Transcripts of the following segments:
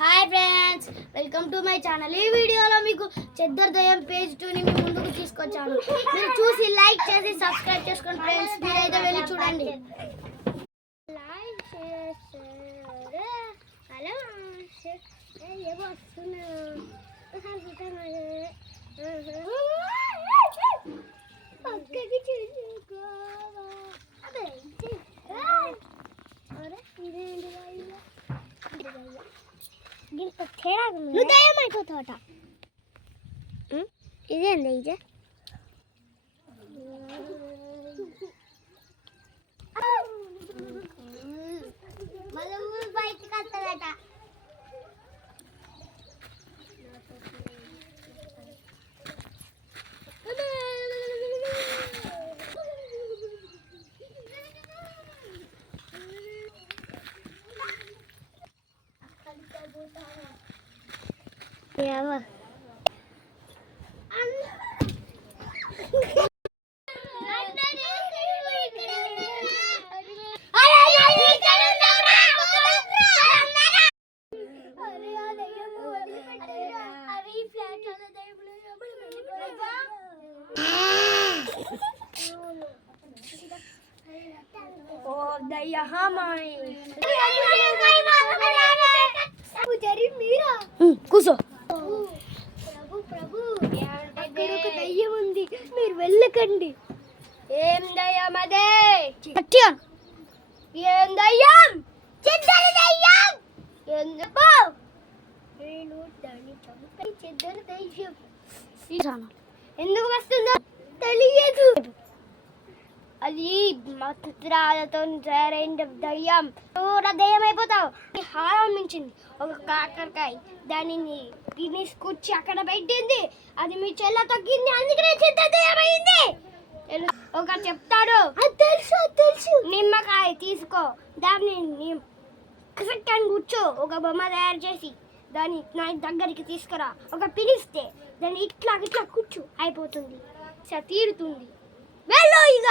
Hi friends, welcome to my channel. ఈ వీడియోలో మీకు చెద్దర్ దయ్యం పేజ్ 2 ని మీ ముందుకు తీసుకొచ్చాను. మీరు చూసి లైక్ చేసి సబ్స్క్రైబ్ చేసుకోండి ఫ్రెండ్స్. మీరైతే వెళ్ళి చూడండి. నువ్వు దయ్యం అయిపోతావట. ఇదేంది ఇదే? మళ్ళీ ఊరు బయటకు వస్తుందట. Yeah. Oh, daya hamai. Pujari Mira. Kuso. అక్కడ ఒక దయ్యం ఉంది, మీరు వెళ్ళకండి. ఏం దయ్యం అదే? ఏం దయ్యం? చెద్దరు దయ్యం. ఎందుకు? నేను దాన్ని చంపి చెద్దరు దయ్యం. ఎందుకు వస్తుందో తెలియదు. అది మంత్రాలతో తయారైన దయ్యం. నువ్వు దయ్యం అయిపోతావు. హారం మించింది ఒక కాకరకాయ, దానిని తీసుకొచ్చి అక్కడ పెట్టింది. అది మీ చెల్ల తగ్గింది, అందుకనే చెత్త దయ్యం అయింది. ఒక చెప్తాడు, తెలుసు. నిమ్మకాయ తీసుకో, దాన్ని కూర్చో, ఒక బొమ్మ తయారు చేసి దాన్ని నా దగ్గరికి తీసుకురా. ఒక పిలిస్తే దాన్ని ఇట్లా ఇట్లా కూర్చో, అయిపోతుంది, తీరుతుంది. వెళ్ళు ఇక.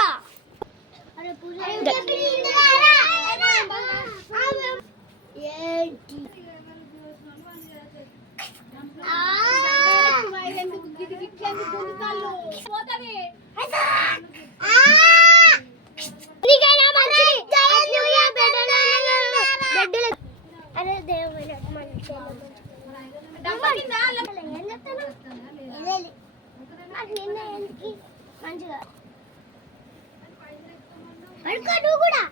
మంచిగా నువ్వు కూడా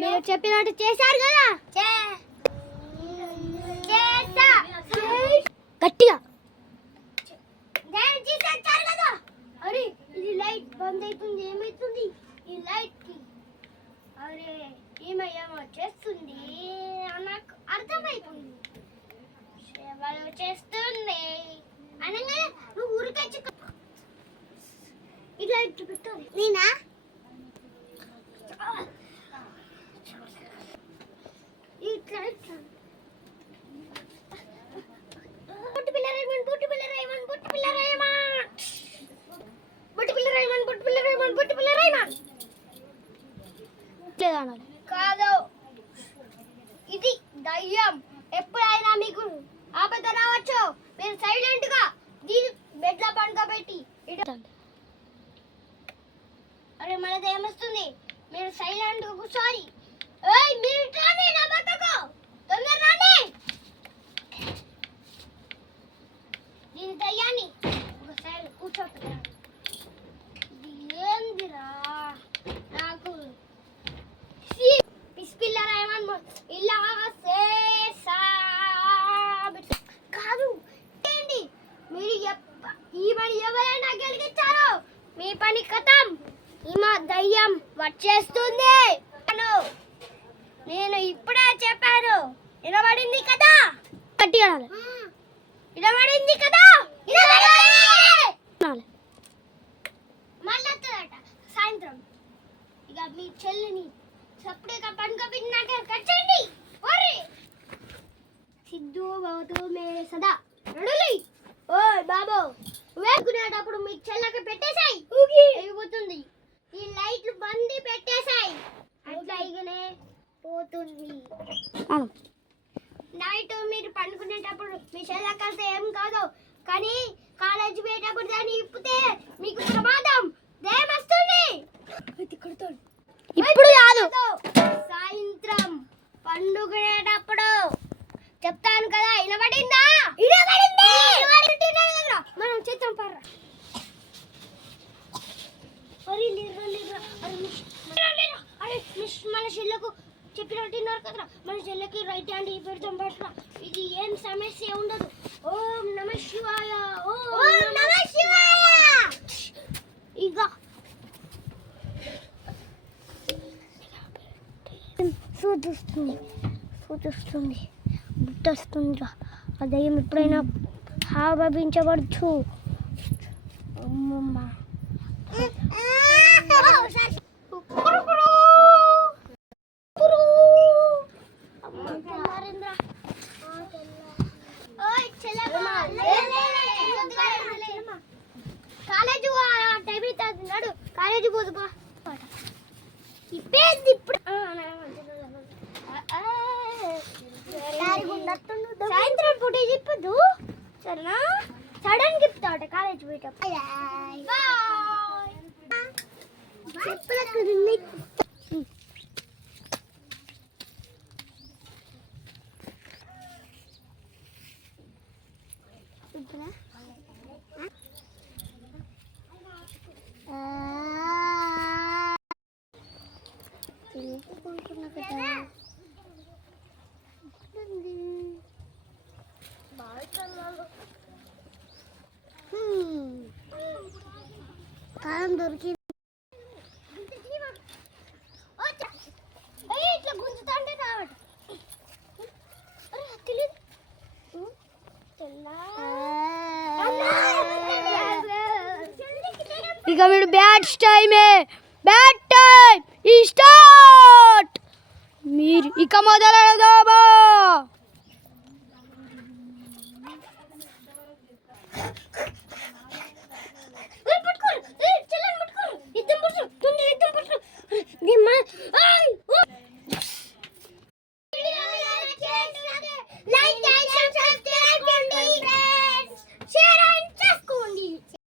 మీరు చెప్పినట్టు చేశారు కదా. గట్టిగా చేశారు కదా. అరే ఇది లైట్ బంద్ అవుతుంది, ఏమైతుంది ఈ లైట్ కి? అరే ఏమో చేస్తుంది, నాకు అర్థమైతుంది. సేవలు చేస్తుంది అనగా నువ్వు ఊరికొచ్చి ఇట్లా ఇట్టు పెట్టాలి. నేనా ఇట్లా ఇట్లా బొట్టు పిల్ల రేమన్, బొట్టు పిల్ల రేమన్, బొట్టు పిల్ల రేమన్, బొట్టు పిల్ల రేమన్, బొట్టు పిల్ల రేమన్, బొట్టు పిల్ల రేమన్. కాదు, ఇది దయ్యం. ఎప్పుడైనా మీకు ఆపద రావచ్చు, మీరు సైలెంట్ గా దీని బెడ్ లో పండుకోబెట్టి. అరే మన దయ్యం వస్తుంది, మీరు సైలెంట్ గా కూర్చోవాలి. మీరు నా బట్టకు తొందర రండి. దీని దయ్యాన్ని ఒకసారి కూర్చోపెట్టా. ఏందిరా నాకు ఇలా కాదు. ఏంటి మీరు ఈ పని ఎవరైనా గెలిగించారో మీ పని కథం. ఈమె దయ్యం వచ్చేస్తుంది. నేను ఇప్పుడే చెప్పాను, వినబడింది కదా? గట్టిగా వినబడింది కదా? మళ్ళీ వస్తుందట సాయంత్రం. ఇక మీ చెల్లిని సప్పుడేగా పండుగ పెట్టినాక కట్టండి. సిద్ధు భవతు మే సదా నడులి. ఓయ్ బాబు వేసుకునేటప్పుడు మీ చెల్లకి పెట్టేసాయి అయిపోతుంది. ఈ లైట్లు బండి పెట్టేసాయి అట్లా ఇగనే పోతుంది. నైట్ మీరు పండుకునేటప్పుడు మీ చెల్లకైతే ఏం కాదు, కానీ కాలేజీ పోయేటప్పుడు దాన్ని ఇప్పితే మీకు ప్రమాదం. దయ్యం వస్తుంది. ఇప్పుడు కాదు, సాయంత్రం పండుకునేటప్పుడు చెప్తాను కదా. వినబడిందా? మనం చేద్దాం పర్రా. మన చెల్లకు చెప్పినట్టున్నారు కదరా, మన చెల్లకి రైట్ హ్యాండ్ ఈ పెడతాం పట్ల. ఇది ఏం సమస్య ఉండదు. ఓం నమ శివాయ, ఓం నమ శివాయ. ఇక సూచిస్తుంది బుట్టొస్తుందిరా. ఆ దయ్యం ఎప్పుడైనా భావించవచ్చు. అమ్మమ్మ కాలేజీ టైం అవుతుంది. నాడు కాలేజీ పోదుపా. ఇప్పేది ఇప్పుడు సాయంత్రం పూట చెప్పదు సరేనా? సడన్ గిఫ్ట్ ఆట కాలేజీ పోయేటప్పుడు. కాలం దొరికింది. ఇట్లా గుంజుతాంటే రావట తెలియదు. ఇక మీరు బ్యాట్ టైమే. బ్యాట్